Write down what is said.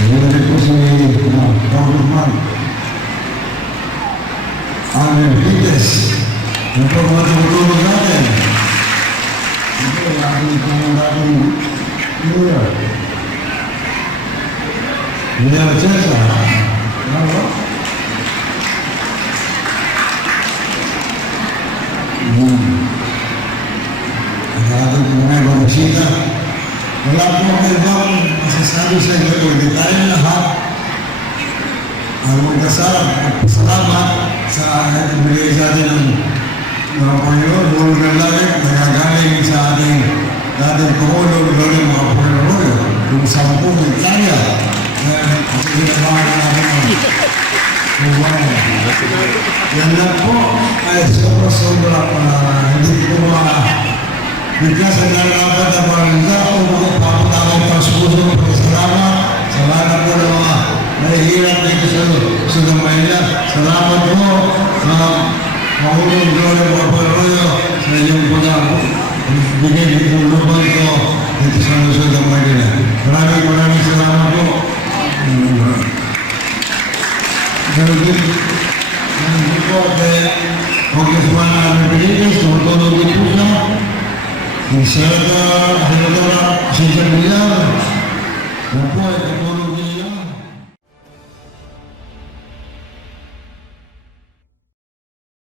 Hindi po si Congressman Alan Vites. Yung po mga tumutulong natin. Ito, aking pong dating lawyer. Mayor Cesar. Ano ba? Ang ating pong mga bumisita. Wala po kayo bang masasabi sa inyo, hindi tayo lahat ang magkasarap at pasalamat sa nagbigay sa atin ng mga Panginoon, buong ng langit, nagagaling sa ating dating Pangulong Lolo mga Panginoon, yung 10 hektarea na ginawa natin ang buwan. Yan lang po ay sobra-sobra hindi po biglas ang nalapat ang mga tao, mga papatawag pang suso, salamat, salamat po ng mga nahihirap dito sa Manila. Salamat po Pangulong Gloria Macapagal sa inyong bigay dito lubang ko dito sa Luzon ng Manila. Maraming salamat po. Ganun po kay Congressman Alan Vites, tumutulong din po siya. Senadora Cesar Villar, yan po